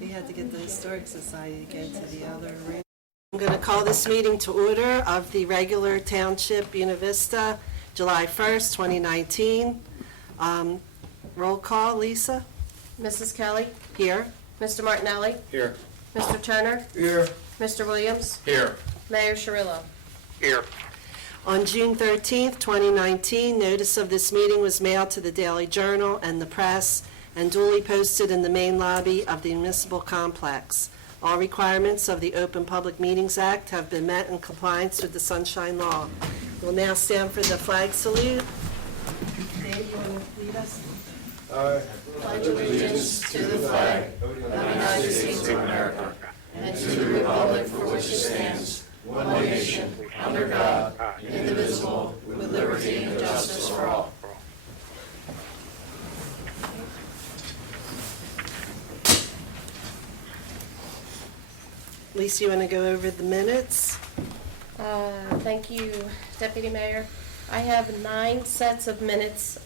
We had to get the Historic Society to go to the other room. I'm going to call this meeting to order of the regular Township Buena Vista, July 1st, 2019. Roll call, Lisa? Mrs. Kelly? Here. Mr. Martinelli? Here. Mr. Turner? Here. Mr. Williams? Here. Mayor Cirillo? Here. On June 13th, 2019, notice of this meeting was mailed to the Daily Journal and the press and duly posted in the main lobby of the municipal complex. All requirements of the Open Public Meetings Act have been met in compliance with the Sunshine Law. We'll now stand for the flag salute. Dave, you want to lead us? Pledge allegiance to the flag of the United States of America and to the republic for which it stands, one nation, under God, indivisible, with liberty and justice for all. Lisa, you want to go over the minutes? Thank you, Deputy Mayor. I have 9 sets of minutes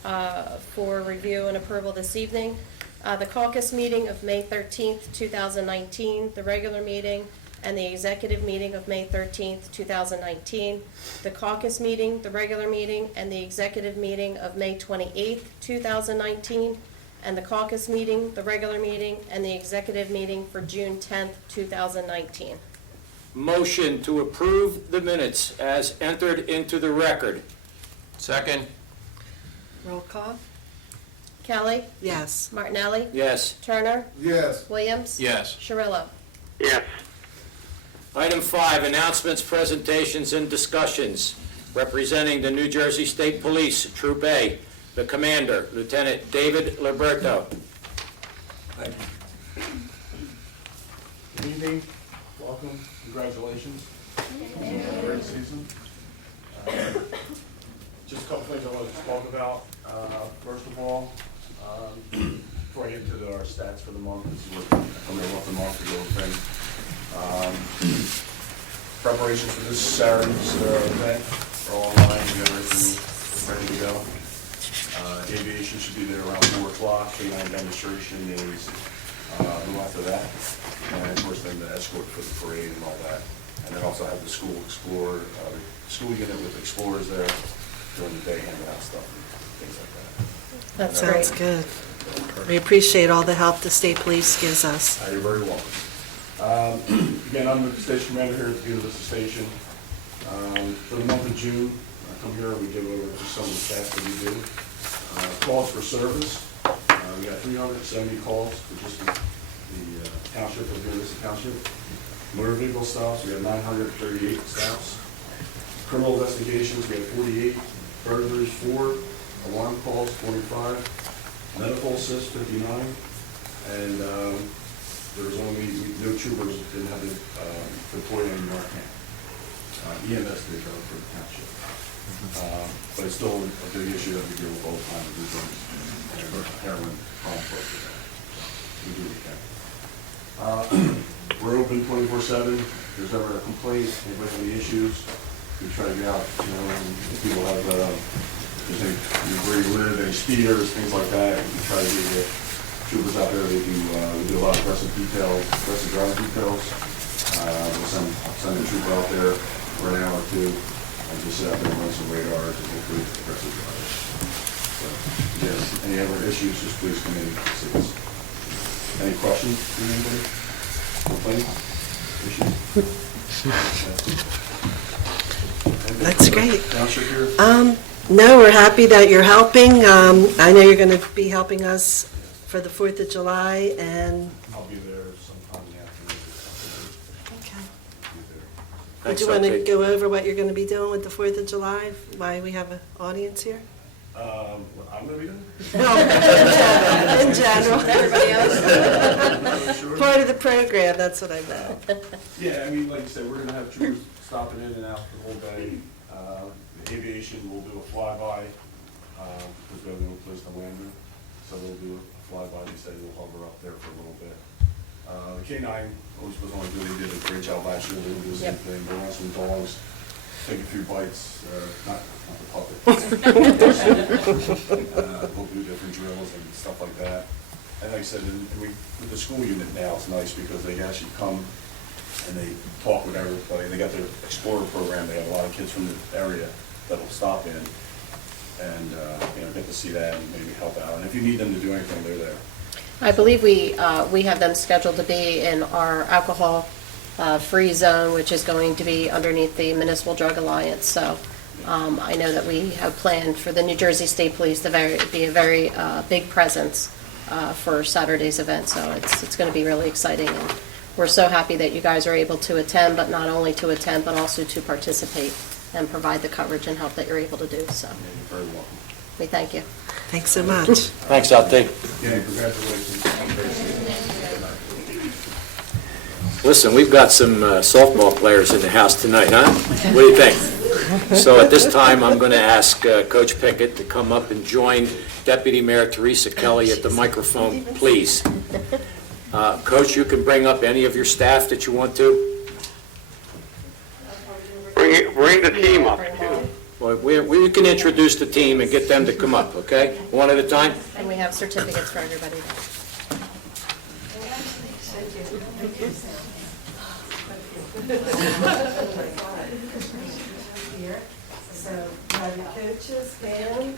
for review and approval this evening. The caucus meeting of May 13th, 2019, the regular meeting, and the executive meeting of May 13th, 2019, the caucus meeting, the regular meeting, and the executive meeting of May 28th, 2019, and the caucus meeting, the regular meeting, and the executive meeting for June 10th, 2019. Motion to approve the minutes as entered into the record. Second. Roll call? Kelly? Yes. Martinelli? Yes. Turner? Yes. Williams? Yes. Cirillo? Yes. Item 5, announcements, presentations, and discussions. Representing the New Jersey State Police, Troop A, the Commander, Lieutenant David Liberto. Good evening, welcome, congratulations. Great season. Just a couple things I wanted to talk about. First of all, before I get into our stats for the month, this is what I'm going to want the month to go thing. Preparations for this Saturday's event are all online, we got everything ready to go. Aviation should be there around 4 o'clock. K9 demonstration is a little after that. And of course then the escort for the parade and all that. And then also have the school explore, school unit with explorers there during the day, handing out stuff and things like that. That's Sounds great. good. We appreciate all the help the state police gives us. You're very welcome. Again, I'm the station commander here at the Buena Vista Station. For the month of June, I come here and we give over just some of the stats that we do. Calls for service, we got 370 calls for just the township of Buena Vista Township. Motor vehicle stops, we have 938 stops. Criminal investigations, we have 48. Burglaries, 4. Alarm calls, 45. Medical assist, 59. And there was only, no troopers didn't have to deploy any Narcan. EMS did go for the township. But it's still a big issue that we deal with all the time with drugs and heroin, conflict. We do what we can. We're open 24/7. If there's ever a complaint, anybody have any issues, we try to get out, if people have, where you live, any speeders, things like that, we try to get troopers out there. We do a lot of aggressive driving details. We'll send a trooper out there for an hour or two. And just sit out there and run some radars and hopefully aggressive drivers. So, yeah, any other issues, just please come in and see us. Any questions from anybody? Complaints? Issues? That's great. Township here? No, we're happy that you're helping. I know you're going to be helping us for the 4th of July, and I'll be there sometime in the afternoon. okay. Would Thanks, you want to update. go over what you're going to be doing with the 4th of July, why we have an audience here? I'm going to be there? No, in general. Everybody else? Sure. Part of the program, that's what I meant. Yeah, I mean, like you said, we're gonna have troopers stopping in and out the whole day. The aviation will do a flyby, because we have no place to land them. So they'll do a flyby, they said we'll hover up there for a little bit. The K9 always was only good, they did a great job last year, they would do the same Yep. thing, they want some dogs, take a few bites, not the puppet. We'll do different drills and stuff like that. And like I said, with the school unit now, it's nice because they actually come and they talk with everybody. They got their Explorer program. They have a lot of kids from the area that'll stop in and, get to see that and maybe help out. And if you need them to do anything, they're there. I believe we have them scheduled to be in our alcohol-free zone, which is going to be underneath the Municipal Drug Alliance. So I know that we have planned for the New Jersey State Police to be a very big presence for Saturday's event. So it's going to be really exciting. And we're so happy that you guys are able to attend, but not only to attend, but also to participate and provide the coverage and help that you're able to do. So You're very welcome. we thank you. Thanks so much. Thanks, Alti. Yeah, congratulations. Listen, we've got some softball players in the house tonight, huh? What do you think? So at this time, I'm going to ask Coach Pickett to come up and join Deputy Mayor Teresa Kelly at the microphone, please. Coach, you can bring up any of your staff that you want to. Bring the team up, too. Well, we can introduce the team and get them to come up, okay? One at a time? And we have certificates for everybody. Here. So, you have your coaches, Pam,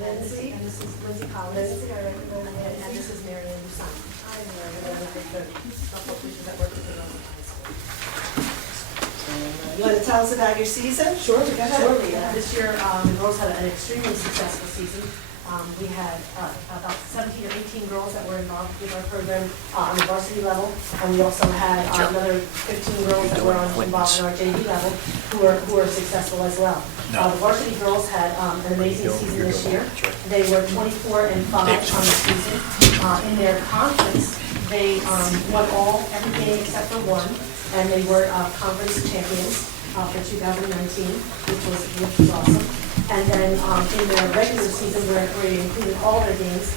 Lindsay. And this is Lindsay Collins. Lindsay, I recommend it. And this is Mary Ann Busan. Hi, Mary Ann. Couple of teachers that work with the high school. You want to tell us about your season? Sure, Go ahead. sure. This year, the girls had an extremely successful season. We had about 17 or 18 girls that were involved with our program on the varsity level, and we also had another 15 girls that were involved in our JV level who were successful as well. The varsity girls had an amazing season this year. They were 24-5 on the season. In their conference, they won every game except for one, and they were conference champions for 2019, which was awesome. And then in their regular season, where we included all their games,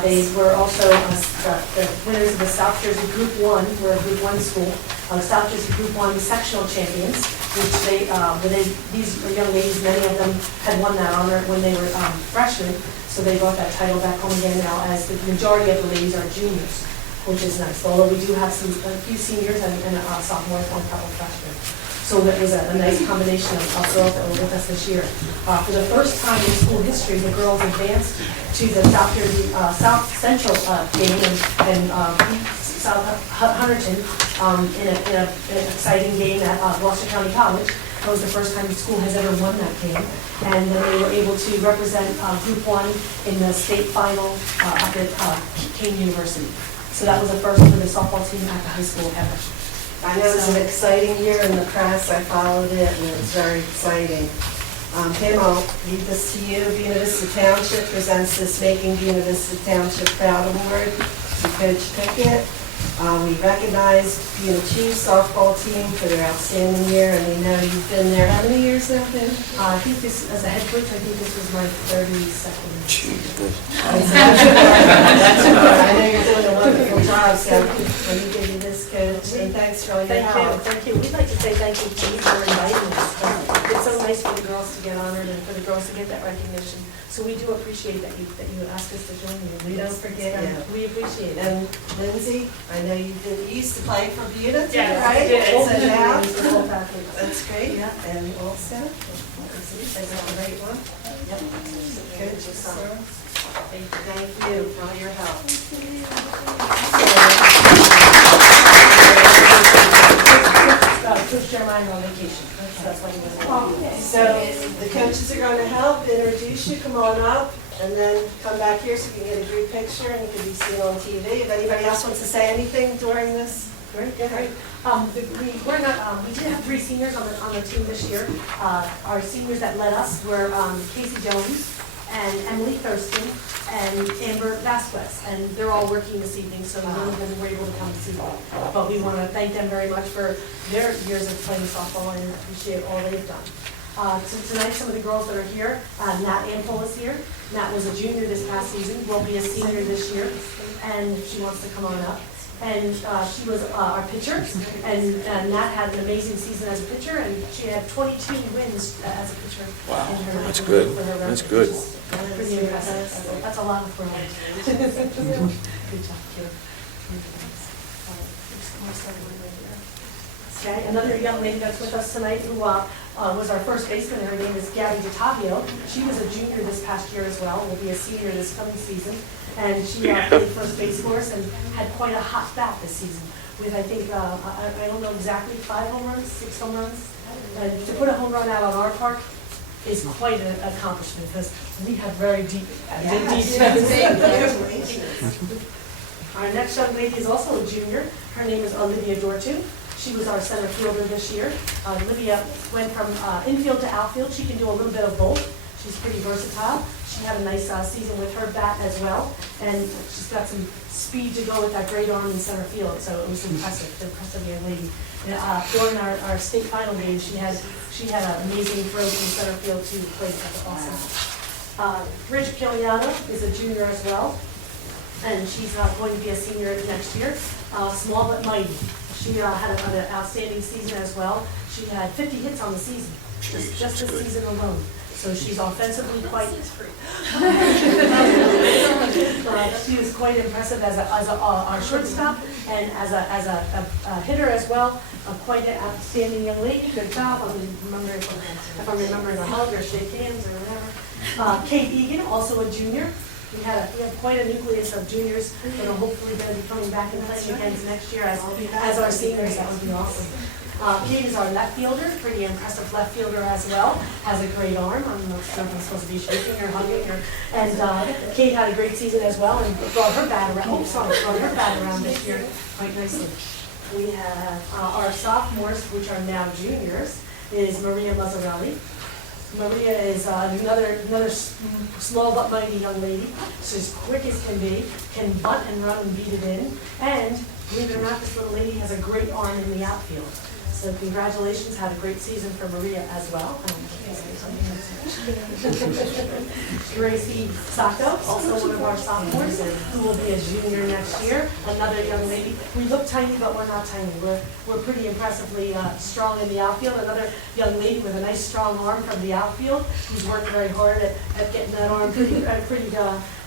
they were also the winners of the South Jersey Group 1. We're a Group 1 school. South Jersey Group 1 sectional champions, which these young ladies, many of them had won that honor when they were freshmen. So they brought that title back home again now, as the majority of the ladies are juniors, which is nice. Although we do have a few seniors and sophomores, one couple freshmen. So that was a nice combination of girls that were with us this year. For the first time in school history, the girls advanced to the South Central game and beat South Hunterton in an exciting game at Gloucester County College. That was the first time the school has ever won that game. And then they were able to represent Group 1 in the state final up at Kane University. So that was the first for the softball team at the high school ever. I know it was an exciting year in the press. I followed it, and it was very exciting. Pam, I'll leave this to you. Buena Vista Township presents this Making Buena Vista Township Proud Award to Coach Pickett. We recognized Buena Chiefs softball team for their outstanding year, and we know you've been there how many years now, Pam? I think this, as a head coach, I think this was my 32nd. I know you're doing a wonderful job, so let me give you this, Coach, and thanks for all your help. Thank you. We'd like to say thank you, Chief, for inviting us. It's so nice for the girls to get honored and for the girls to get that recognition. So we do appreciate that you asked us to join you. We don't forget you. We appreciate it. And Lindsay, I know you used to play for Buena too, Yes, right? I did. So now, That's that's great. And also, is that the right one? Yep. Coach, thank you for all your help. Coach Jeremiah on vacation. So that's why he was. So the coaches are going to help introduce you. Come on up, and then come back here so you can get a group picture and you can be seen on TV. If anybody else wants to say anything during this, Great. We did have 3 seniors on the team this year. Our seniors that led us were Casey Jones and Emily Thurston and Amber Vasquez, and they're all working this evening, so none of them were able to come this evening. But we want to thank them very much for their years of playing softball and appreciate all they've done. So tonight, some of the girls that are here, Nat Ampol is here. Nat was a junior this past season, will be a senior this year, and if she wants to come on up. and she was our pitcher, and Nat had an amazing season as a pitcher, and she had 22 wins as a pitcher. Wow, in her- that's good. with her That's record, good. which is Pretty impressive. That's a lot of fun. Good job, Kira. Okay, another young lady that's with us tonight who was our first baseman, her name is Gabby DiTavio. She was a junior this past year as well, will be a senior this coming season. And she played first base for us and had quite a hot bat this season with, I think, I don't know exactly, 5 home runs, 6 home runs. And to put a home run out on our park is quite an accomplishment because we have very deep. Our next young lady is also a junior. Her name is Olivia Dortu. She was our center fielder this year. Olivia went from infield to outfield. She can do a little bit of both. She's pretty versatile. She had a nice season with her bat as well. And she's got some speed to go with that great arm in center field. So it was impressive young lady. During our state final game, she had an amazing throw from center field to play. That's awesome. Bridget Kiliano is a junior as well, and she's going to be a senior next year. Small but mighty. She had an outstanding season as well. She had 50 hits on the season, just this season alone. So she's offensively quite. She was quite impressive as our shortstop and as a hitter as well. Quite an outstanding young lady. Good job. If I'm remembering a hug or shake hands or whatever. Kate Egan, also a junior. We have quite a nucleus of juniors that are hopefully going to be coming back and playing again next year as our seniors. That would be awesome. Kate is our left fielder, pretty impressive left fielder as well. Has a great arm. I'm not sure if I'm supposed to be shaking or hugging her. And Kate had a great season as well and brought her bat around. Brought her bat around this year quite nicely. We have our sophomores, which are now juniors, is Maria Mazzarelli. Maria is another small but mighty young lady. She's quick as can be, can bunt and run and beat it in. And believe it or not, this little lady has a great arm in the outfield. So congratulations, had a great season for Maria as well. Gracie Sacco, also one of our sophomores, who will be a junior next year. Another young lady. We look tiny, but we're not tiny. We're pretty impressively strong in the outfield. Another young lady with a nice strong arm from the outfield, who's worked very hard at getting that arm pretty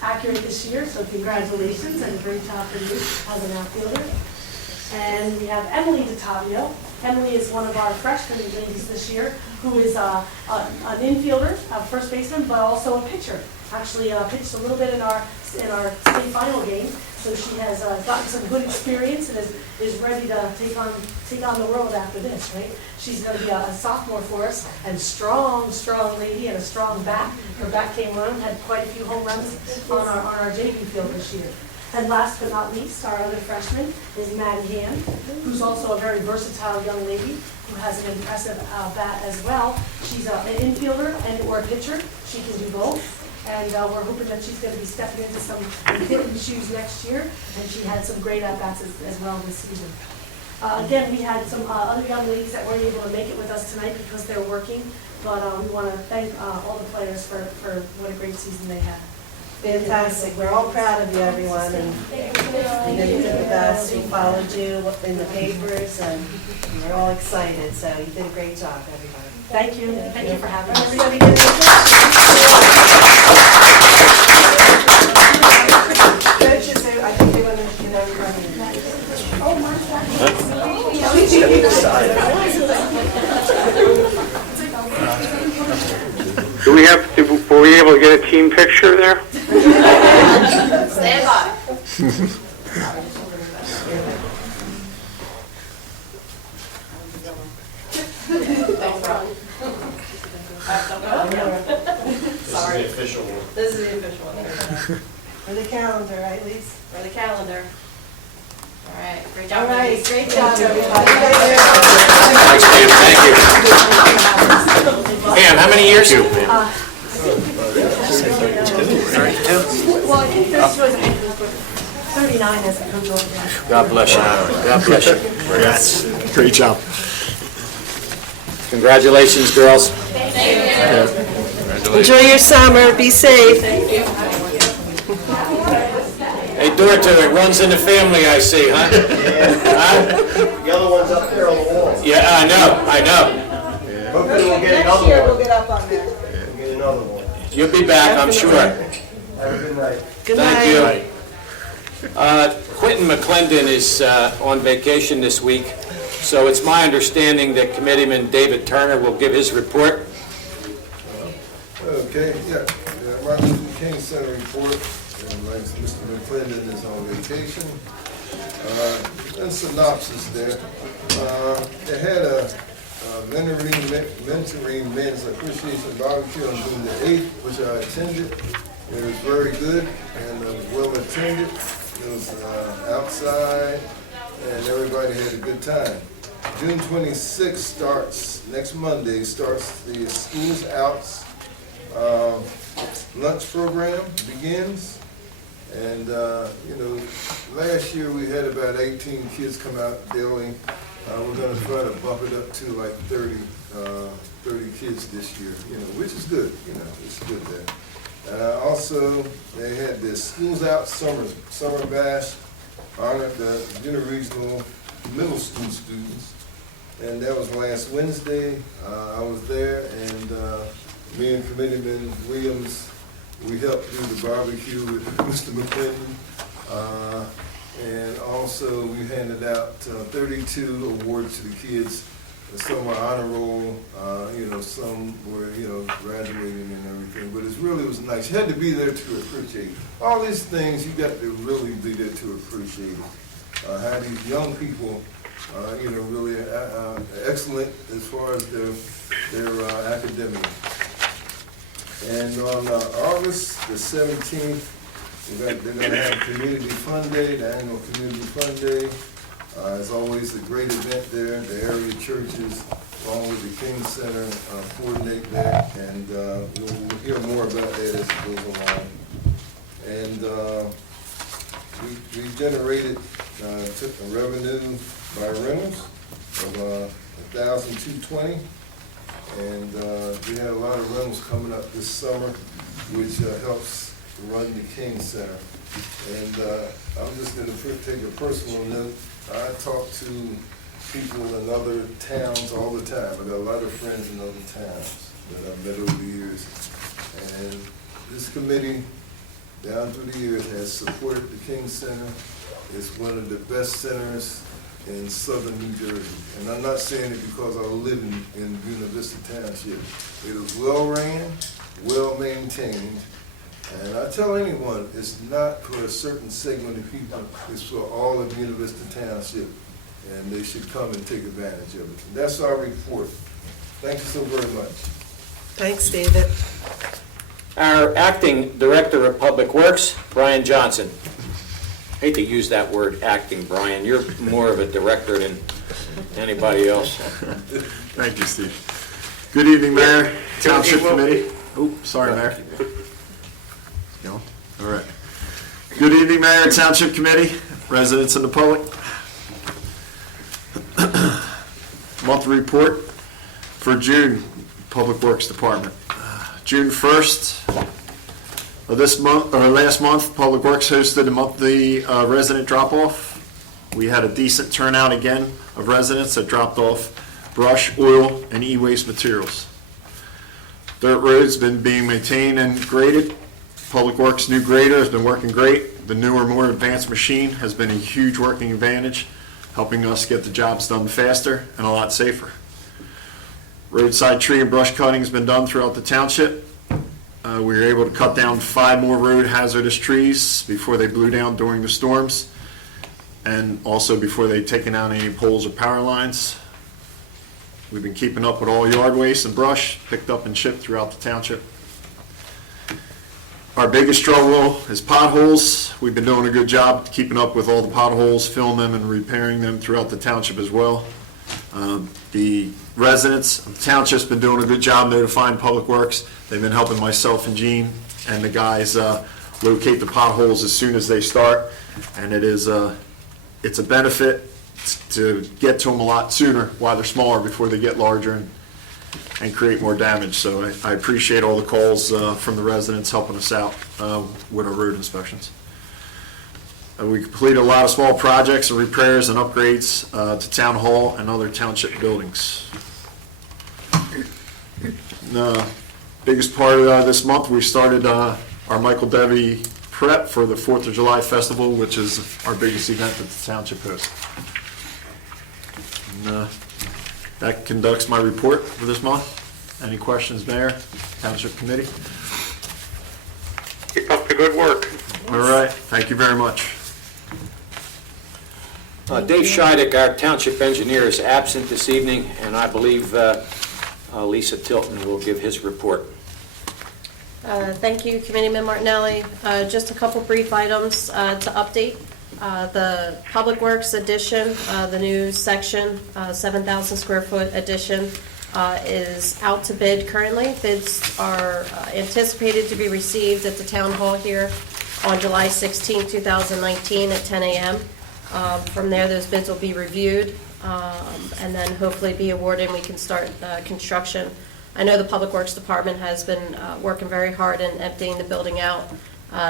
accurate this year. So congratulations and a great job for you as an outfielder. And we have Emily DiTavio. Emily is one of our freshman ladies this year, who is an infielder, a first baseman, but also a pitcher. Actually pitched a little bit in our state final game, so she has gotten some good experience and is ready to take on the world after this, right? She's going to be a sophomore for us, and strong lady and a strong bat. Her bat came around, had quite a few home runs on our JV field this year. And last but not least, our other freshman is Maddie Hand, who's also a very versatile young lady who has an impressive bat as well. She's an infielder and or a pitcher. She can do both. And we're hoping that she's going to be stepping into some important shoes next year. And she had some great at-bats as well this season. Again, we had some other young ladies that weren't able to make it with us tonight because they're working. But we want to thank all the players for what a great season they had. Fantastic. We're all proud of you, everyone, and you did the best. We followed you in the papers, and we're all excited. So you did a great job, everybody. Thank you. Thank you for having us. Everybody get a coaches, I think they want to get everybody. Oh, Were we able to get a team picture there? Stand by. Sorry. This is the official one. This is the official one. For the calendar, right, Lise? For the calendar. All right, great job. All right, ladies. great job, everybody. Thanks, Pam, thank you. Pam, how many years? You, Pam. 32. Well, I think this was 39 as a coach over. God bless you. God bless you. Yes, great job. Congratulations, girls. Enjoy your summer. Be safe. Hey, door to it. Runs in the family, I see, huh? Huh? The other one's up there on the wall. Yeah, I know. Hopefully we'll get Next year, another we'll one. get up on there. We'll get another one. You'll be back, I'm sure. Have a good night. Good night. Thank you. Quentin McClendon is on vacation this week, so it's my understanding that Committeeman David Turner will give his report. Okay, yeah, Martin Luther King Center report, and like Mr. McClendon is on vacation. And synopsis there. They had a mentoring men's appreciation barbecue on June the 8th, which I attended. It was very good and well attended. It was outside, and everybody had a good time. June 26th starts, next Monday, starts the Schools Outs lunch program begins. And, last year we had about 18 kids come out daily. We're going to try to bump it up to like 30 kids this year, which is good, it's good there. Also, they had this Schools Out Summer Bash, honored the Regional Middle School students. And that was last Wednesday. I was there, and me and Committeeman Williams, we helped do the barbecue with Mr. McClendon. And also, we handed out 32 awards to the kids. Some were honor roll, some were, graduating and everything. But it was nice. You had to be there to appreciate all these things. You got to really be there to appreciate it. How these young people, really excellent as far as their academics. And on August the 17th, they're going to have Community Fun Day, the annual Community Fun Day. As always, a great event there. The area churches, along with the King Center, coordinate that, and we'll hear more about that as it goes along. And we generated a revenue by rentals of $1,220, and we had a lot of rentals coming up this summer, which helps run the King Center. And I'm just going to take a personal note. I talk to people in other towns all the time. I got a lot of friends in other towns that I've met over the years. And this committee, down through the years, has supported the King Center. It's one of the best centers in southern New Jersey. And I'm not saying it because I live in Buena Vista Township. It is well-ran, well-maintained. And I tell anyone, it's not for a certain segment of people, it's for all of Buena Vista Township, and they should come and take advantage of it. That's our report. Thank you so very much. Thanks, David. Our acting Director of Public Works, Brian Johnson. Hate to use that word acting, Brian. You're more of a director than anybody else. Thank you, Steve. Good evening, Mayor, Township Committee. Oops, sorry, Mayor. Going? All right. Good evening, Mayor, Township Committee, residents and the public. Monthly report for June, Public Works Department. June 1st of this month, or last month, Public Works hosted a monthly resident drop-off. We had a decent turnout again of residents that dropped off brush, oil, and e-waste materials. Dirt roads been being maintained and graded. Public Works new grader has been working great. The newer, more advanced machine has been a huge working advantage, helping us get the jobs done faster and a lot safer. Roadside tree and brush cutting has been done throughout the township. We were able to cut down 5 more road hazardous trees before they blew down during the storms, and also before they'd taken out any poles or power lines. We've been keeping up with all yard waste and brush picked up and shipped throughout the township. Our biggest struggle is potholes. We've been doing a good job keeping up with all the potholes, filling them and repairing them throughout the township as well. The residents of the township's been doing a good job notifying Public Works. They've been helping myself and Gene and the guys locate the potholes as soon as they start. And it's a benefit to get to them a lot sooner while they're smaller before they get larger and create more damage. So I appreciate all the calls from the residents helping us out with our road inspections. We completed a lot of small projects and repairs and upgrades to Town Hall and other township buildings. The biggest part of this month, we started our Michael Debbie prep for the 4th of July Festival, which is our biggest event that the township hosts. And, that conducts my report for this month. Any questions, Mayor, Township Committee? Keep up the good work. All right, thank you very much. Dave Scheidek, our township engineer, is absent this evening, and I believe Lisa Tilton will give his report. Thank you, Committeeman Martinelli. Just a couple brief items to update. The Public Works addition, the new section, 7,000 square foot addition, is out to bid currently. Bids are anticipated to be received at the Town Hall here on July 16, 2019 at 10 a.m. From there, those bids will be reviewed and then hopefully be awarded and we can start construction. I know the Public Works Department has been working very hard in emptying the building out,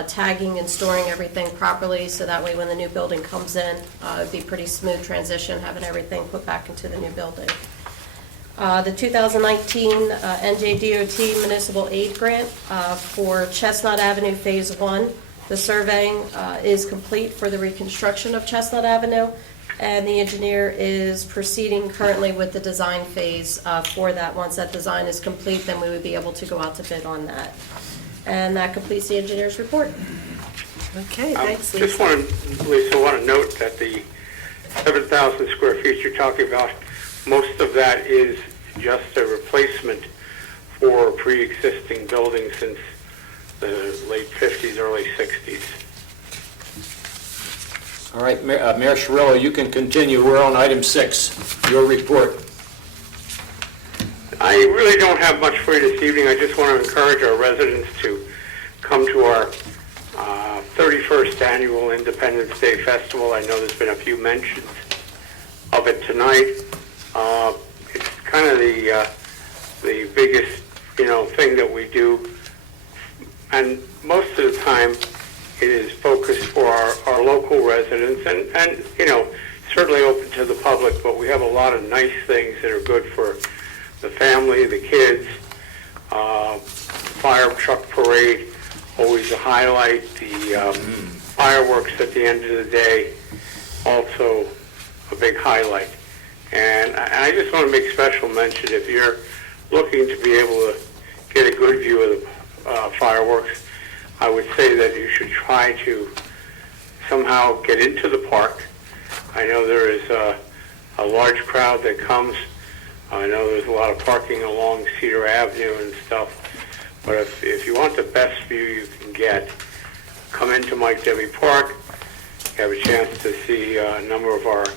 tagging and storing everything properly so that way when the new building comes in, it'd be pretty smooth transition having everything put back into the new building. The 2019 NJDOT Municipal Aid Grant for Chestnut Avenue Phase 1. The surveying is complete for the reconstruction of Chestnut Avenue, and the engineer is proceeding currently with the design phase for that. Once that design is complete, then we would be able to go out to bid on that. And that completes the engineer's report. Okay, thanks, Lisa. Just Lisa, want to note that the 7,000 square feet you're talking about, most of that is just a replacement for a pre-existing building since the late 50s, early 60s. All right, Mayor Cirillo, you can continue. We're on item 6, your report. I really don't have much for you this evening. I just want to encourage our residents to come to our 31st Annual Independence Day Festival. I know there's been a few mentions of it tonight. It's kind of the biggest, thing that we do. And most of the time, it is focused for our local residents and certainly open to the public, but we have a lot of nice things that are good for the family, the kids. Fire truck parade, always a highlight. The fireworks at the end of the day, also a big highlight. And I just want to make special mention, if you're looking to be able to get a good view of the fireworks, I would say that you should try to somehow get into the park. I know there is a large crowd that comes. I know there's a lot of parking along Cedar Avenue and stuff. But if you want the best view you can get, come into Mike Debbie Park. You have a chance to see a number of our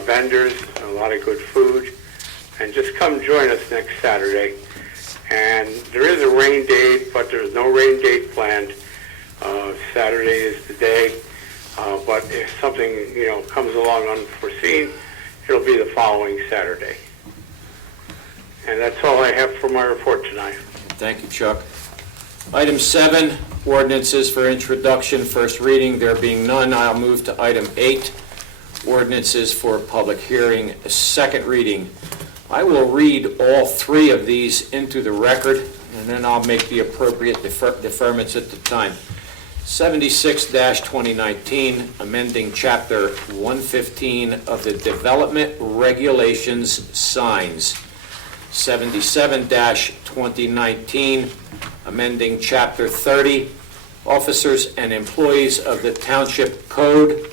vendors, a lot of good food. And just come join us next Saturday. And there is a rain date, but there's no rain date planned. Saturday is the day. But if something, comes along unforeseen, it'll be the following Saturday. And that's all I have for my report tonight. Thank you, Chuck. Item 7, ordinances for introduction, first reading. There being none, I'll move to item 8, ordinances for public hearing, second reading. I will read all 3 of these into the record, and then I'll make the appropriate deferments at the time. 76-2019, amending Chapter 115 of the Development Regulations Signs. 77-2019, amending Chapter 30, Officers and Employees of the Township Code.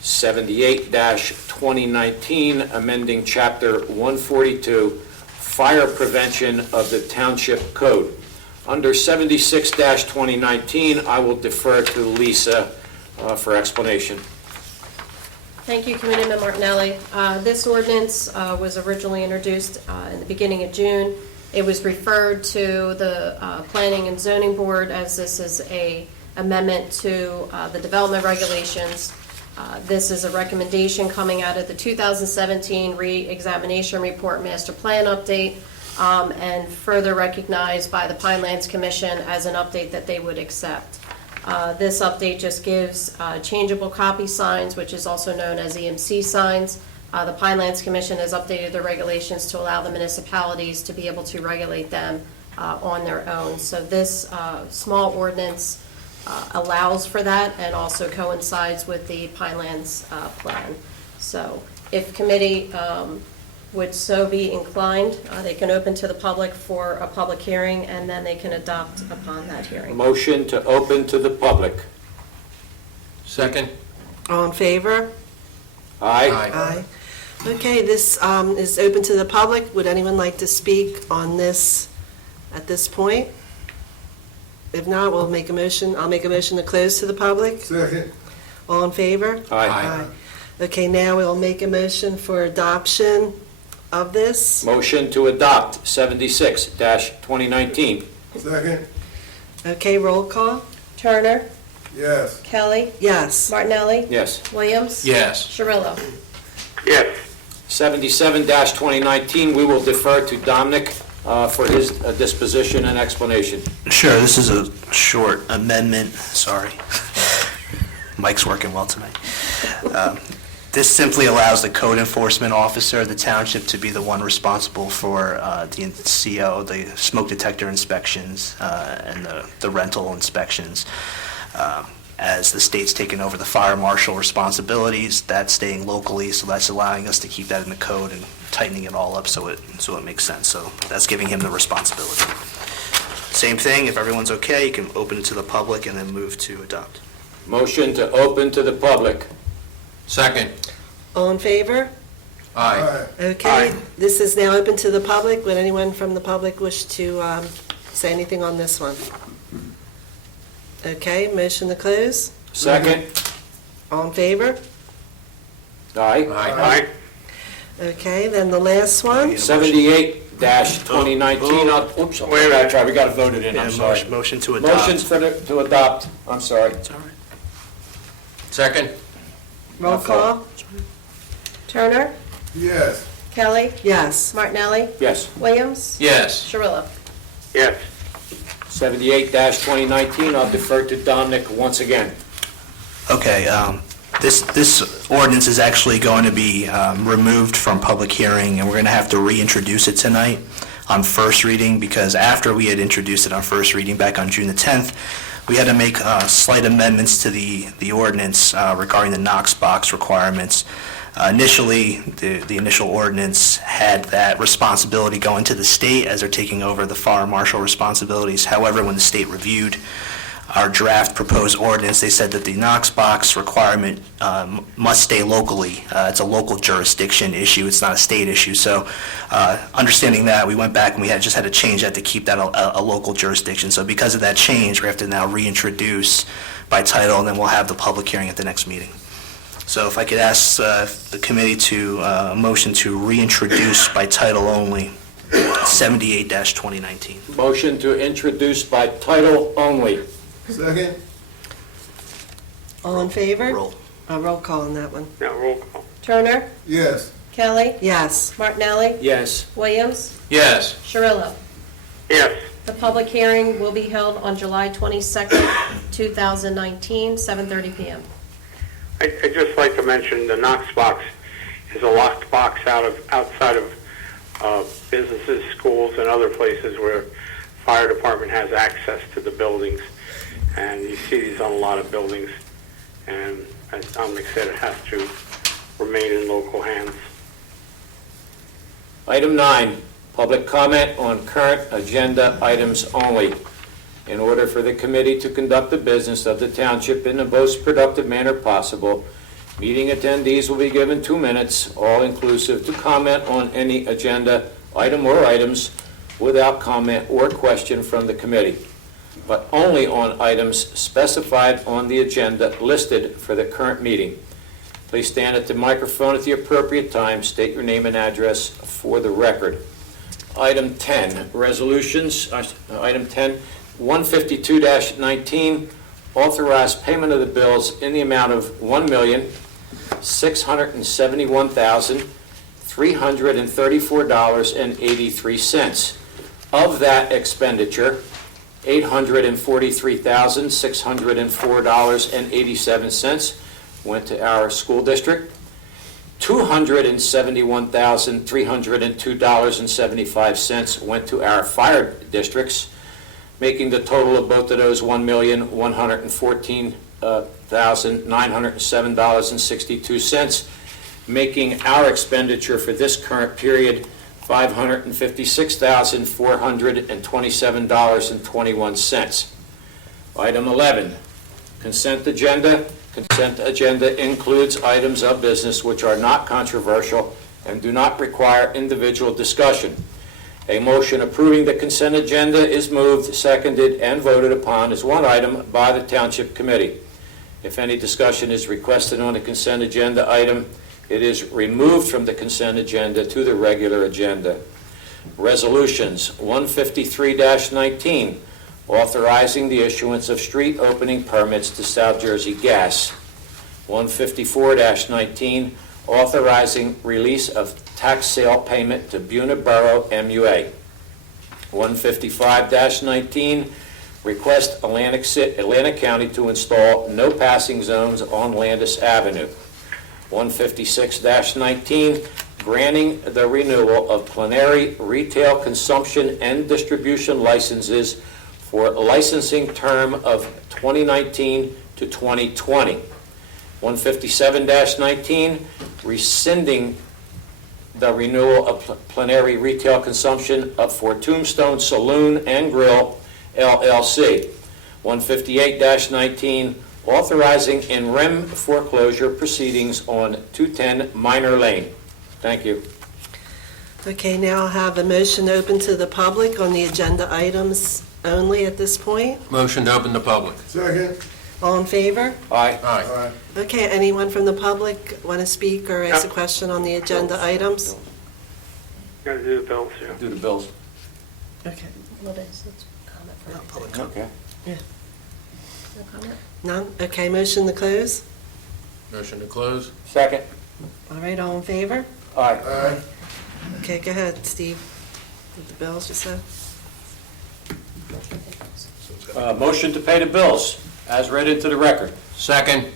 78-2019, amending Chapter 142, Fire Prevention of the Township Code. Under 76-2019, I will defer to Lisa for explanation. Thank you, Committeeman Martinelli. This ordinance was originally introduced in the beginning of June. It was referred to the Planning and Zoning Board as this is an amendment to the development regulations. This is a recommendation coming out of the 2017 re-examination report master plan update and further recognized by the Pinelands Commission as an update that they would accept. This update just gives changeable copy signs, which is also known as EMC signs. The Pinelands Commission has updated their regulations to allow the municipalities to be able to regulate them on their own. So this small ordinance allows for that and also coincides with the Pinelands plan. So if committee would so be inclined, they can open to the public for a public hearing, and then they can adopt upon that hearing. Motion to open to the public. Second. All in favor? Aye. Aye. Okay, this is open to the public. Would anyone like to speak on this at this point? If not, we'll make a motion. I'll make a motion to close to the public. Second. All in favor? Aye. Okay, now we'll make a motion for adoption of this. Motion to adopt 76-2019. Second. Okay, roll call? Turner, Yes. Kelly, Yes. Martinelli, Yes. Williams. Yes. Cirillo. Yes. 77-2019, we will defer to Dominic for his disposition and explanation. Sure, this is a short amendment, sorry. Mike's working well tonight. This simply allows the code enforcement officer of the township to be the one responsible for the CO, the smoke detector inspections, and the rental inspections. As the state's taken over the fire marshal responsibilities, that's staying locally, so that's allowing us to keep that in the code and tightening it all up so it makes sense. So that's giving him the responsibility. Same thing, if everyone's okay, you can open it to the public and then move to adopt. Motion to open to the public. Second. All in favor? Aye. Okay, this is now open to the public. Would anyone from the public wish to say anything on this one? Okay, motion to close. Second. All in favor? Aye. Aye. Okay, then the last one. 78-2019. Oops, Wait a minute. we got to vote it in, I'm Yeah, sorry. motion to adopt. Motion's to adopt, I'm sorry. It's all right. Second. Roll call? Turner, Yes. Kelly, Yes. Martinelli, Yes. Williams. Yes. Cirillo. Yes. 78-2019, I'll defer to Dominic once again. Okay, this ordinance is actually going to be removed from public hearing, and we're going to have to reintroduce it tonight on first reading, because after we had introduced it on first reading back on June the 10th, we had to make slight amendments to the ordinance regarding the Knox box requirements. Initially, the initial ordinance had that responsibility going to the state as they're taking over the fire marshal responsibilities. However, when the state reviewed our draft proposed ordinance, they said that the Knox box requirement must stay locally. It's a local jurisdiction issue, it's not a state issue. So understanding that, we went back and we just had to change that to keep that a local jurisdiction. So because of that change, we have to now reintroduce by title, and then we'll have the public hearing at the next meeting. So if I could ask the committee to motion to reintroduce by title only 78-2019. Motion to introduce by title only. Second. All in favor? Roll. Roll call on that one. Now roll call. Turner, Yes. Kelly, Yes. Martinelli, Yes. Williams. Yes. Cirillo. Yes. The public hearing will be held on July 22nd, 2019, 7:30 PM. I'd just like to mention the Knox box is a locked box outside of businesses, schools, and other places where fire department has access to the buildings. And you see these on a lot of buildings. And as Dominic said, it has to remain in local hands. Item 9, public comment on current agenda items only. In order for the committee to conduct the business of the township in the most productive manner possible, meeting attendees will be given 2 minutes, all inclusive, to comment on any agenda item or items without comment or question from the committee, but only on items specified on the agenda listed for the current meeting. Please stand at the microphone at the appropriate time, state your name and address for the record. Item 10, resolutions. Item 10, 152-19, authorize payment of the bills in the amount of $1,671,334.83. Of that expenditure, $843,604.87 went to our school district. $271,302.75 went to our fire districts, making the total of both of those $1,114,907.62, making our expenditure for this current period $556,427.21. Item 11, consent agenda. Consent agenda includes items of business which are not controversial and do not require individual discussion. A motion approving the consent agenda is moved, seconded, and voted upon as one item by the Township Committee. If any discussion is requested on the consent agenda item, it is removed from the consent agenda to the regular agenda. Resolutions 153-19, authorizing the issuance of street opening permits to South Jersey Gas. 154-19, authorizing release of tax sale payment to Buena Borough MUA. 155-19, request Atlantic County to install no passing zones on Landis Avenue. 156-19, granting the renewal of plenary retail consumption and distribution licenses for a licensing term of 2019 to 2020. 157-19, rescinding the renewal of plenary retail consumption for Tombstone Saloon and Grill, LLC. 158-19, authorizing in rem foreclosure proceedings on 210 Minor Lane. Thank you. Okay, now I'll have a motion open to the public on the agenda items only at this point. Motion to open the public. Second. All in favor? Aye. Aye. Aye. Okay, anyone from the public want to speak or ask a question on the agenda items? Got to do the bills, yeah. Do the bills. Okay. What is it? Comment for Not public. Okay. No comment? None? Okay, motion to close? Motion to close. Second. All right, all in favor? Aye. Aye. Okay, go ahead, Steve. With the bills, you said? Motion to pay the bills, as read into the record. Second.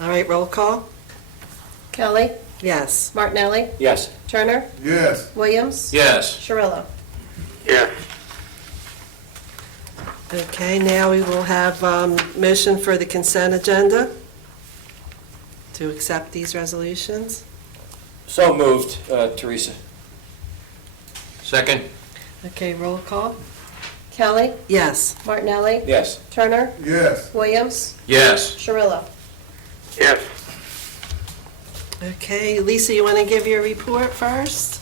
All right, roll call? Kelly, Yes. Martinelli, Yes. Turner, Yes. Williams, Yes. Shirillo. Yes. Okay, now we will have motion for the consent agenda to accept these resolutions. So moved, Teresa. Second. Okay, roll call? Kelly, Yes. Martinelli, Yes. Turner, Yes. Williams, Yes. Shirillo. Yes. Okay, Lisa, you want to give your report first?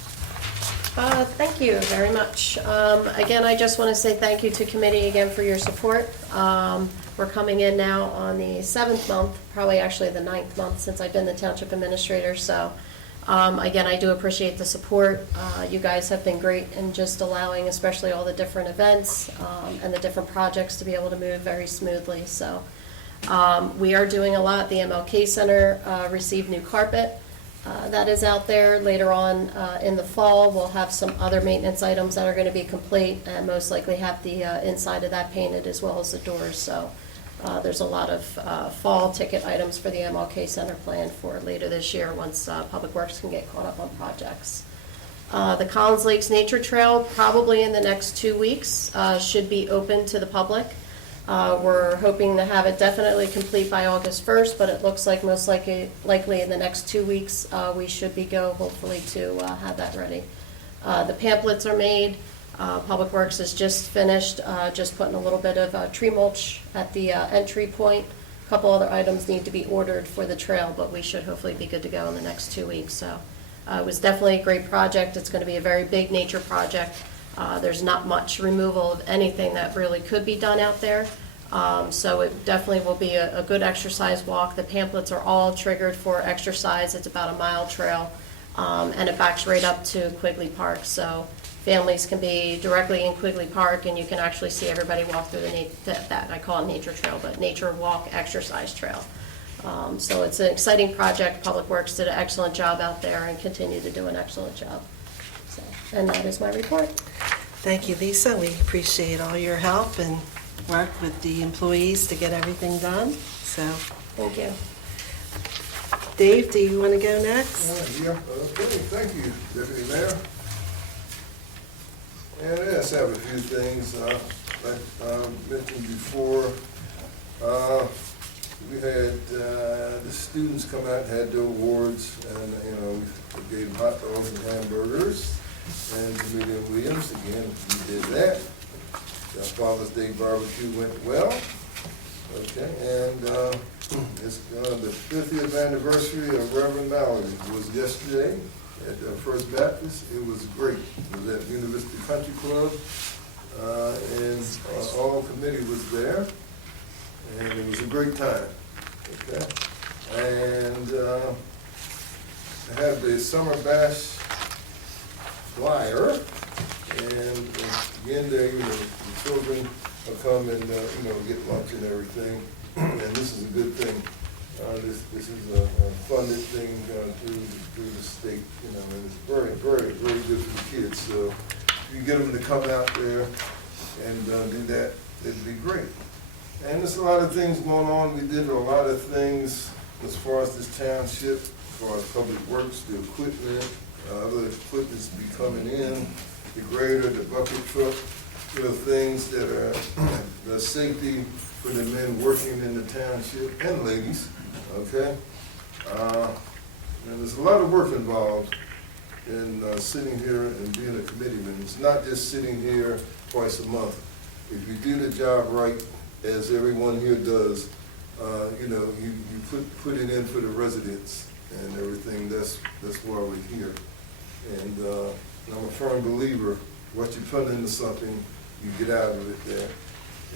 Thank you very much. Again, I just want to say thank you to committee again for your support. We're coming in now on the 7th month, probably actually the 9th month since I've been the township administrator. So again, I do appreciate the support. You guys have been great in just allowing especially all the different events and the different projects to be able to move very smoothly. So we are doing a lot. The MLK Center received new carpet. That is out there. Later on in the fall, we'll have some other maintenance items that are going to be complete and most likely have the inside of that painted as well as the doors. So there's a lot of fall ticket items for the MLK Center planned for later this year once Public Works can get caught up on projects. The Collins Lakes Nature Trail, probably in the next 2 weeks, should be open to the public. We're hoping to have it definitely complete by August 1st, but it looks like most likely in the next 2 weeks, we should be hopefully to have that ready. The pamphlets are made. Public Works is just finished, just putting a little bit of tree mulch at the entry point. A couple other items need to be ordered for the trail, but we should hopefully be good to go in the next 2 weeks. So it was definitely a great project. It's going to be a very big nature project. There's not much removal of anything that really could be done out there. So it definitely will be a good exercise walk. The pamphlets are all triggered for exercise. It's about a mile trail, and it backs right up to Quigley Park. So families can be directly in Quigley Park, and you can actually see everybody walk through that I call it nature trail, but nature walk exercise trail. So it's an exciting project. Public Works did an excellent job out there and continue to do an excellent job. So, and that is my report. Thank you, Lisa. We appreciate all your help and work with the employees to get everything done. So, Thank you. Dave, do you want to go next? Yeah, okay, thank you, Deputy Mayor. And let's have a few things, like I mentioned before, we had, the students come out and had their awards, and, we gave them hot dogs and hamburgers, and Comedian Williams, again, we did that. The Father's Day barbecue went well, okay, and, it's, the 50th anniversary of Reverend Mallory was yesterday at First Baptist. It was great. It was at University Country Club, and all committee was there, and it was a great time, okay? And I have the Summer Bash flyer, and again, there, the children will come and, get lunch and everything. And this is a good thing. This is a funded thing through the state, and it's very, very, very good for the kids. So if you get them to come out there and do that, it'd be great. And there's a lot of things going on. We did a lot of things as far as this township, as far as public works, the equipment, other equipment's be coming in, the grader, the bucket truck, things that are the safety for the men working in the township and ladies, okay? And there's a lot of work involved in sitting here and being a committeeman. It's not just sitting here twice a month. If you do the job right, as everyone here does, you put it in for the residents and everything. That's why we're here. And I'm a firm believer, what you put into something, you get out of it there.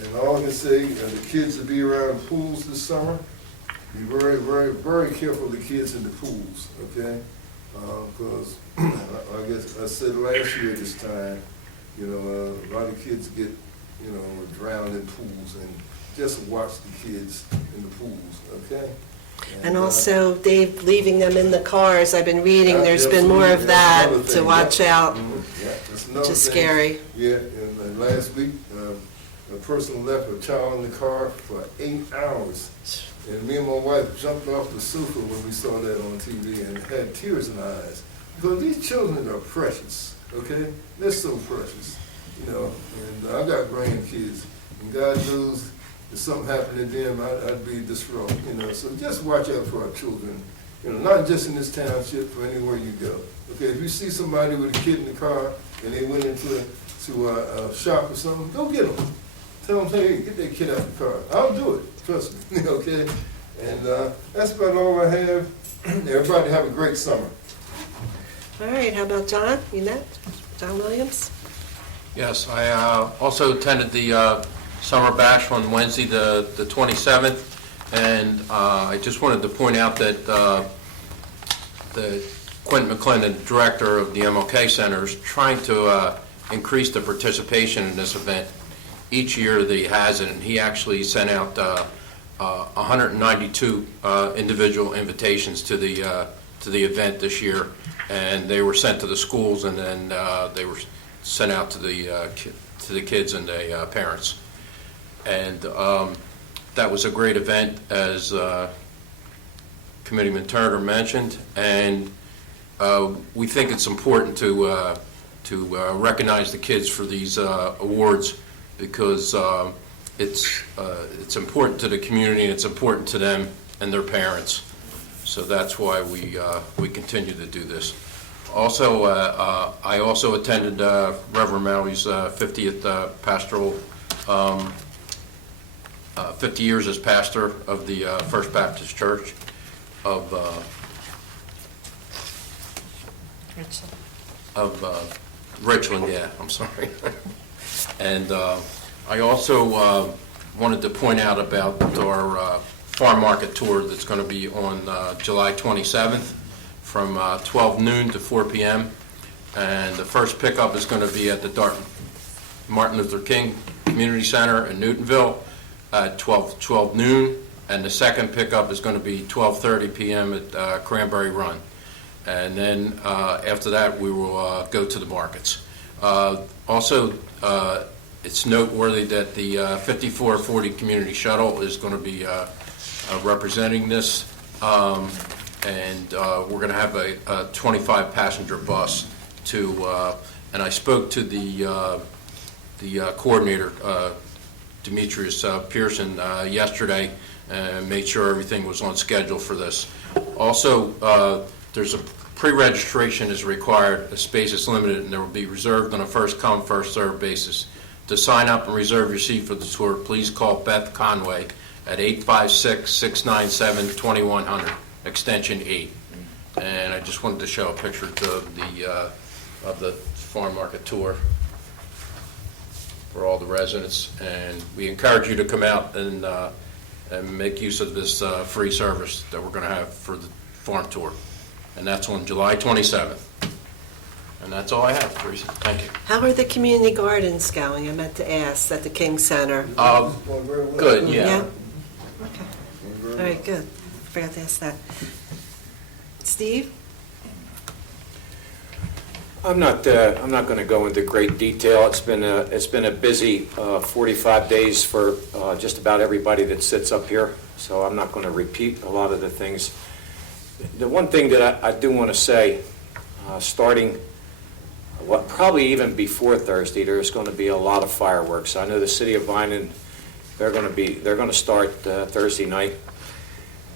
And all I can say, the kids will be around pools this summer. Be very, very, very careful of the kids in the pools, okay? Because I guess I said last year this time, a lot of kids get, drowned in pools, and just watch the kids in the pools, okay? And also, Dave, leaving them in the cars. I've been reading, there's been more of that to watch out, which is scary. Yeah, and last week, a person left a child in the car for 8 hours. And me and my wife jumped off the sofa when we saw that on TV and had tears in our eyes. Because these children are precious, okay? They're so precious, and I got grandkids. And God knows if something happened to them, I'd be distraught, So just watch out for our children, not just in this township, but anywhere you go. Okay, if you see somebody with a kid in the car and they went into a shop or something, go get them. Tell them, hey, get that kid out the car. I'll do it, trust me, okay? And that's about all I have. Everybody have a great summer. All right, how about John? You next? John Williams? Yes, I also attended the Summer Bash on Wednesday, the 27th, and I just wanted to point out that the Quentin McClendon, director of the MLK Center, is trying to increase the participation in this event each year that he has it, and he actually sent out 192 individual invitations to the event this year, and they were sent to the schools, and then they were sent out to the kids and the parents. And that was a great event, as Committeeman Turner mentioned, and we think it's important to recognize the kids for these awards, because it's important to the community, and it's important to them and their parents. So that's why we continue to do this. Also, I also attended Reverend Mallory's 50th pastoral, 50 years as pastor of the First Baptist Church of Richland, yeah, I'm sorry. And I also wanted to point out about our farm market tour that's going to be on July 27th from 12 noon to 4 p.m. And the first pickup is going to be at the Martin Luther King Community Center in Newtonville at 12 noon. And the second pickup is going to be 12:30 p.m. at Cranberry Run. And then after that, we will go to the markets. Also, it's noteworthy that the 5440 Community Shuttle is going to be representing this, and we're going to have a 25-passenger bus and I spoke to the coordinator, Demetrius Pearson, yesterday, and made sure everything was on schedule for this. Also, there's a pre-registration is required, a space is limited, and there will be reserved on a first-come, first-served basis. To sign up and reserve your seat for the tour, please call Beth Conway at 856-697-2100, extension 8. And I just wanted to show a picture of the farm market tour for all the residents, and we encourage you to come out and make use of this free service that we're going to have for the farm tour. And that's on July 27th. And that's all I have, Teresa. Thank you. How are the community gardens going? I meant to ask at the King Center. Good, yeah. Okay. All right, good. Forgot to ask that. Steve? I'm not going to go into great detail. It's been a busy 45 days for just about everybody that sits up here, so I'm not going to repeat a lot of the things. The one thing that I do want to say, starting, probably even before Thursday, there's going to be a lot of fireworks. I know the city of Vineland, they're going to start Thursday night,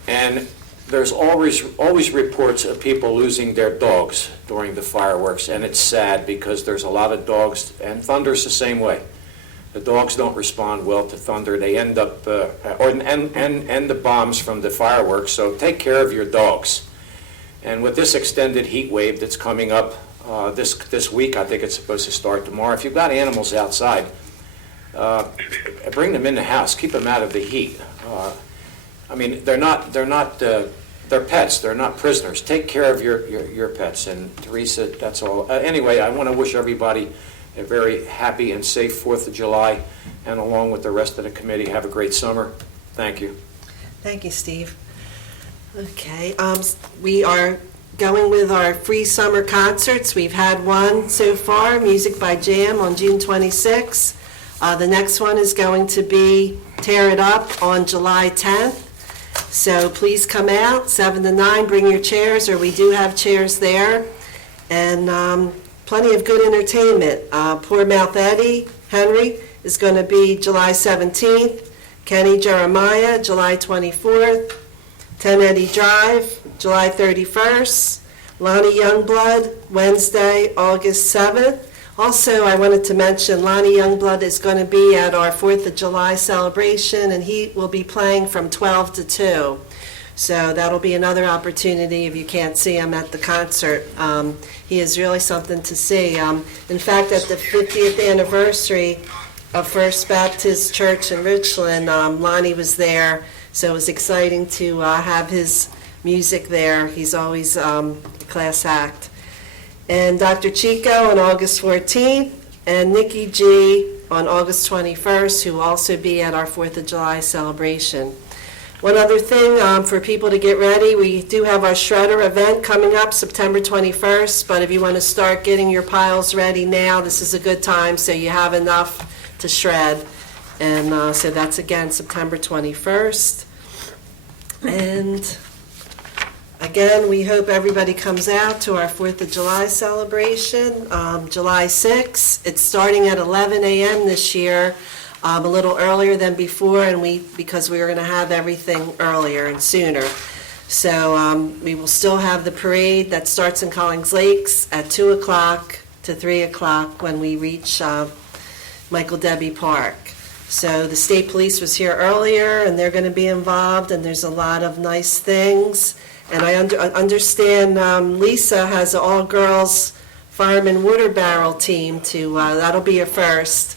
and there's always reports of people losing their dogs during the fireworks, and it's sad because there's a lot of dogs, and thunder's the same way. The dogs don't respond well to thunder. They end up, and the bombs from the fireworks, so take care of your dogs. And with this extended heat wave that's coming up this week, I think it's supposed to start tomorrow, if you've got animals outside, bring them in the house. Keep them out of the heat. I mean, they're pets. They're not prisoners. Take care of your pets. And Teresa, that's all. Anyway, I want to wish everybody a very happy and safe 4th of July, and along with the rest of the committee, have a great summer. Thank you. Thank you, Steve. Okay, we are going with our free summer concerts. We've had one so far, Music by Jam, on June 26th. The next one is going to be Tear It Up on July 10th. So please come out, 7 to 9, bring your chairs, or we do have chairs there. And plenty of good entertainment. Poor Mouth Eddie, Henry, is going to be July 17th. Kenny Jeremiah, July 24th. 10 Eddie Drive, July 31st. Lonnie Youngblood, Wednesday, August 7th. Also, I wanted to mention Lonnie Youngblood is going to be at our 4th of July celebration, and he will be playing from 12 to 2. So that'll be another opportunity if you can't see him at the concert. He is really something to see. In fact, at the 50th anniversary of First Baptist Church in Richland, Lonnie was there, so it was exciting to have his music there. He's always a class act. And Dr. Chico on August 14th, and Nikki G on August 21st, who will also be at our 4th of July celebration. One other thing for people to get ready, we do have our Shredder event coming up September 21st, but if you want to start getting your piles ready now, this is a good time so you have enough to shred. And so that's again September 21st. And again, we hope everybody comes out to our 4th of July celebration, July 6th. It's starting at 11 a.m. this year, a little earlier than before, and because we were going to have everything earlier and sooner. So we will still have the parade that starts in Collins Lakes at 2 o'clock to 3 o'clock when we reach Michael Debbie Park. So the state police was here earlier, and they're going to be involved, and there's a lot of nice things. And I understand Lisa has an all-girls fireman water barrel team that'll be a first.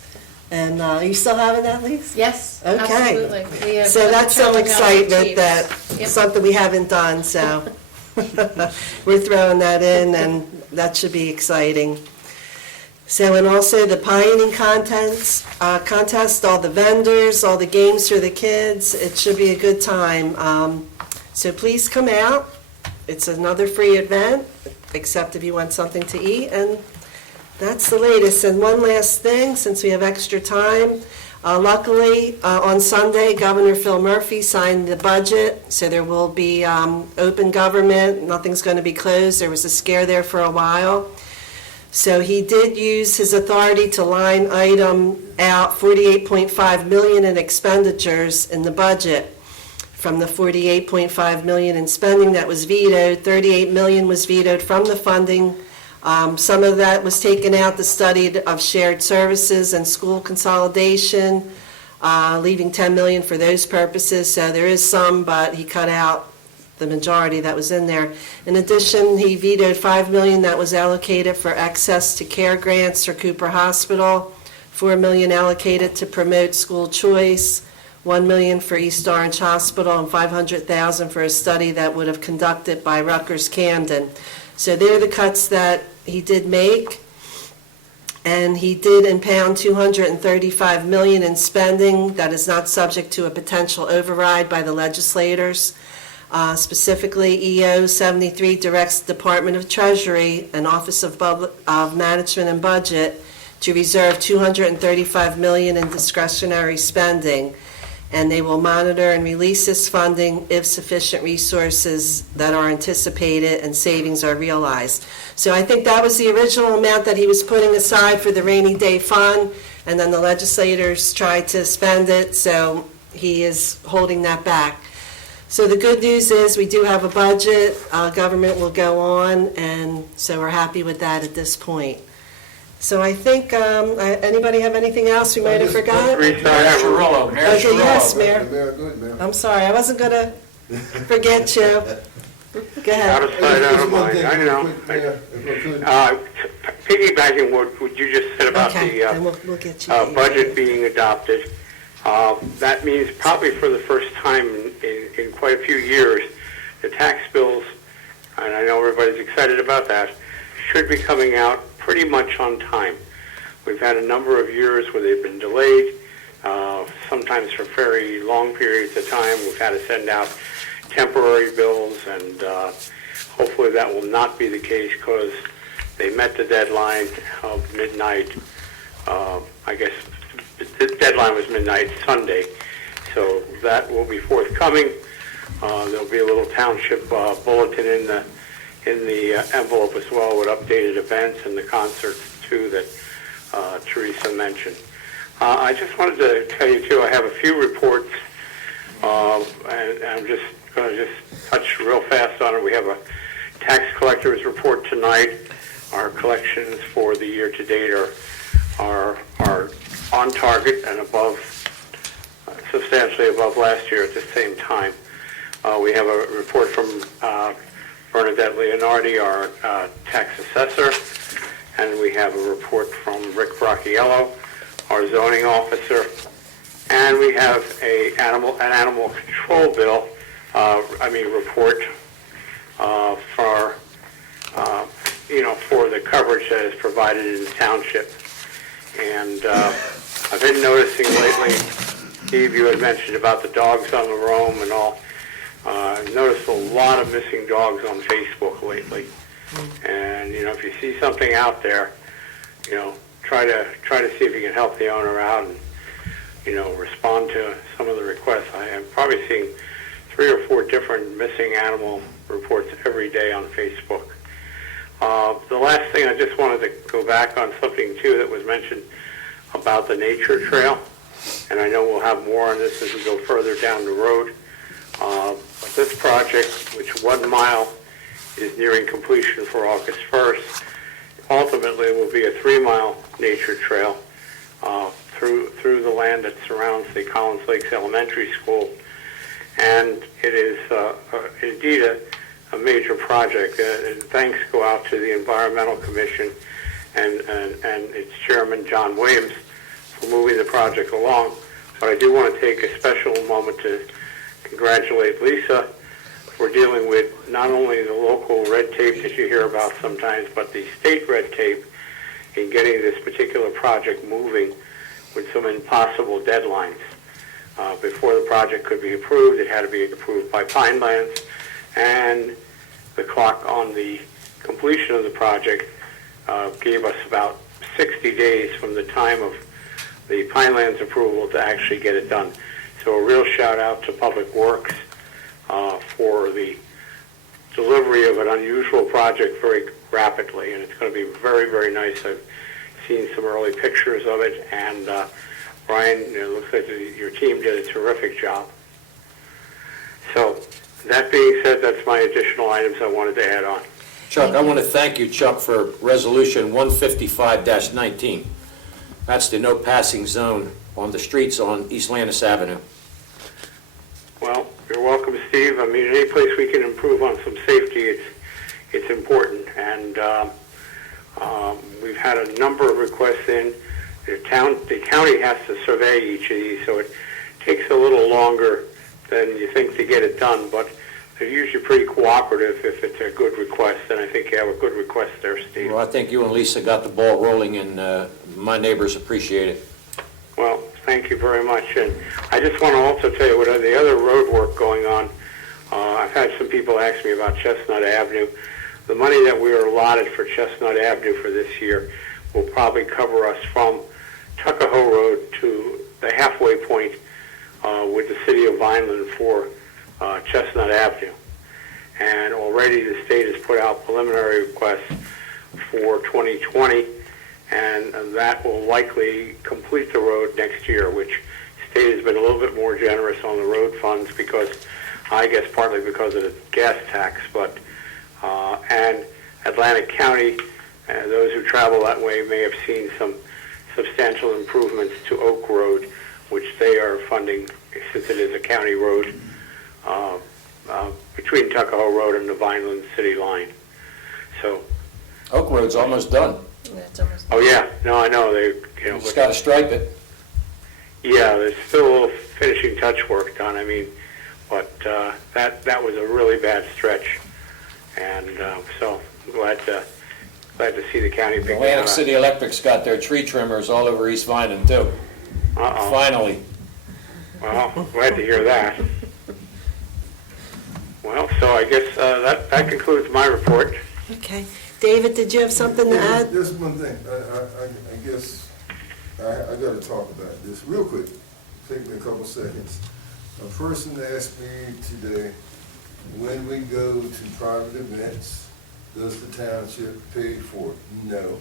And are you still having that, Lisa? Yes, Okay. absolutely. We have So that's some patrolling out excitement chiefs. that, Yep. something we haven't done, so we're throwing that in, and that should be exciting. So, and also the pie eating contest, all the vendors, all the games for the kids, it should be a good time. So please come out. It's another free event, except if you want something to eat, and That's the latest. And one last thing, since we have extra time, luckily, on Sunday, Governor Phil Murphy signed the budget, so there will be open government, nothing's going to be closed. There was a scare there for a while. So he did use his authority to line item out $48.5 million in expenditures in the budget. From the $48.5 million in spending that was vetoed, $38 million was vetoed from the funding. Some of that was taken out, the study of shared services and school consolidation, leaving $10 million for those purposes. So there is some, but he cut out the majority that was in there. In addition, he vetoed $5 million that was allocated for access to care grants for Cooper Hospital, $4 million allocated to promote school choice, $1 million for East Orange Hospital, and $500,000 for a study that would have conducted by Rutgers Camden. So they're the cuts that he did make. And he did impound $235 million in spending that is not subject to a potential override by the legislators. Specifically, EO 73 directs the Department of Treasury and Office of Management and Budget to reserve $235 million in discretionary spending, and they will monitor and release this funding if sufficient resources that are anticipated and savings are realized. So I think that was the original amount that he was putting aside for the rainy day fund, and then the legislators tried to spend it, so he is holding that back. So the good news is we do have a budget, government will go on, and so we're happy with that at this point. So I think, anybody have anything else we might have forgotten? Mayor Cirillo, Mayor Okay, yes, Cirillo. Mayor. Mayor, good, Mayor. I'm sorry, I wasn't going to forget you. Go Out ahead. of sight, out of Just one mind, thing, I real know. quick, Mayor, if I could. Piggybacking what you just said about Okay, and the we'll get you. budget being adopted, that means probably for the first time in quite a few years, the tax bills, and I know everybody's excited about that, should be coming out pretty much on time. We've had a number of years where they've been delayed, sometimes for very long periods of time. We've had to send out temporary bills, and hopefully that will not be the case because they met the deadline of midnight. I guess the deadline was midnight Sunday, so that will be forthcoming. There'll be a little township bulletin in the envelope as well with updated events and the concerts too that Teresa mentioned. I just wanted to tell you too, I have a few reports, and I'm just going to touch real fast on it. We have a tax collector's report tonight. Our collections for the year to date are on target and above, substantially above last year at the same time. We have a report from Bernadette Leonardi, our tax assessor, and we have a report from Rick Bracchiello, our zoning officer, and we have an animal control bill, report for the coverage that is provided in the township. And I've been noticing lately, Steve, you had mentioned about the dogs on the roam and all. I've noticed a lot of missing dogs on Facebook lately. And, if you see something out there, try to see if you can help the owner out and, respond to some of the requests. I am probably seeing 3 or 4 different missing animal reports every day on Facebook. The last thing, I just wanted to go back on something, too, that was mentioned about the nature trail. And I know we'll have more on this as we go further down the road. But this project, which 1 mile is nearing completion for August 1st, ultimately will be a 3-mile nature trail through the land that surrounds the Collins Lakes Elementary School. And it is indeed a major project. And thanks go out to the Environmental Commission and its chairman, John Williams, for moving the project along. But I do want to take a special moment to congratulate Lisa for dealing with not only the local red tape that you hear about sometimes, but the state red tape in getting this particular project moving with some impossible deadlines. Before the project could be approved, it had to be approved by Pinelands, and the clock on the completion of the project gave us about 60 days from the time of the Pinelands approval to actually get it done. So a real shout out to Public Works for the delivery of an unusual project very rapidly, and it's going to be very, very nice. I've seen some early pictures of it, and Brian, it looks like your team did a terrific job. So that being said, that's my additional items I wanted to add on. Chuck, I want to thank you, Chuck, for Resolution 155-19. That's the no passing zone on the streets on East Landis Avenue. Well, you're welcome, Steve. I mean, any place we can improve on some safety, it's important. And we've had a number of requests in. The county has to survey each of these, so it takes a little longer than you think to get it done. But they're usually pretty cooperative if it's a good request, and I think you have a good request there, Steve. Well, I think you and Lisa got the ball rolling, and my neighbors appreciate it. Well, thank you very much. And I just want to also tell you what the other road work going on. I've had some people ask me about Chestnut Avenue. The money that we were allotted for Chestnut Avenue for this year will probably cover us from Tuckahoe Road to the halfway point with the city of Vineland for Chestnut Avenue. And already the state has put out preliminary requests for 2020, and that will likely complete the road next year, which the state has been a little bit more generous on the road funds because, I guess partly because of the gas tax, but and Atlantic County, those who travel that way may have seen some substantial improvements to Oak Road, which they are funding since it is a county road between Tuckahoe Road and the Vineland city line. So, Oak Road's almost done. Yeah, it's almost. oh yeah, no, I know they, Just got to stripe it. yeah, there's still a little finishing touch work done. I mean, but that was a really bad stretch, and so I'm glad to see the county pick it Atlantic up. City Electric's got their tree trimmers all over East Vineland, too. Uh-oh. Finally. Well, glad to hear that. Well, so I guess that concludes my report. Okay. David, did you have something to add? Just one thing, I guess, I gotta talk about this real quick, take me a couple seconds. A person asked me today, when we go to private events, does the township pay for it? No.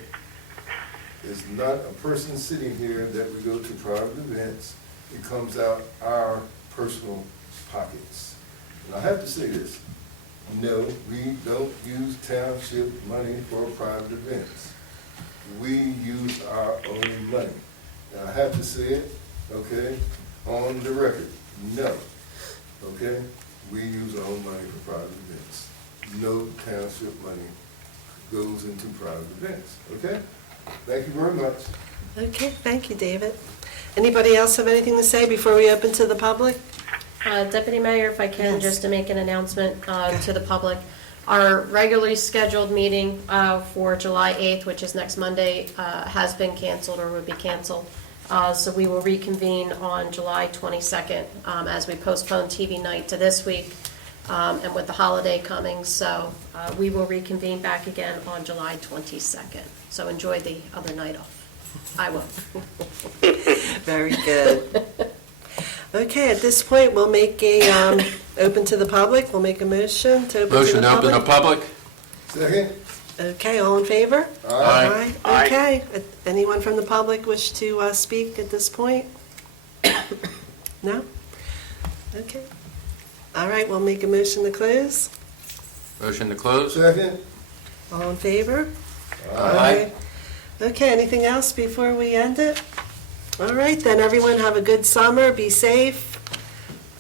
There's not a person sitting here that we go to private events, it comes out our personal pockets. And I have to say this, no, we don't use township money for private events. We use our own money. Now, I have to say it, okay, on the record, no, okay? We use our own money for private events. No township money goes into private events, okay? Thank you very much. Okay, thank you, David. Anybody else have anything to say before we open to the public? Deputy Mayor, if I can, Yes. just to make an announcement to the public. Our regularly scheduled meeting for July 8th, which is next Monday, has been canceled or would be canceled. So we will reconvene on July 22nd as we postpone TV night to this week and with the holiday coming. So we will reconvene back again on July 22nd. So enjoy the other night off. I will. Very good. Okay, at this point, we'll make a, open to the public, we'll make a motion to open to the public. Motion to open the public? Second? Okay, all in favor? Aye. Aye. Okay, anyone from the public wish to speak at this point? No? Okay. All right, we'll make a motion to close. Motion to close? Second? All in favor? Aye. Okay, anything else before we end it? All right, then, everyone have a good summer, be safe.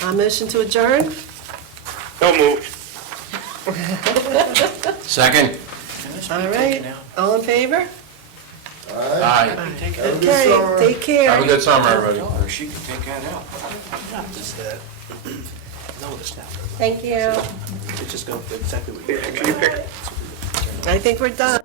Motion to adjourn? So moved. Second? All right, all in favor? Aye. Have a good Okay, summer. take care. Have a good summer, everybody. Thank you. Can you pick I think we're done.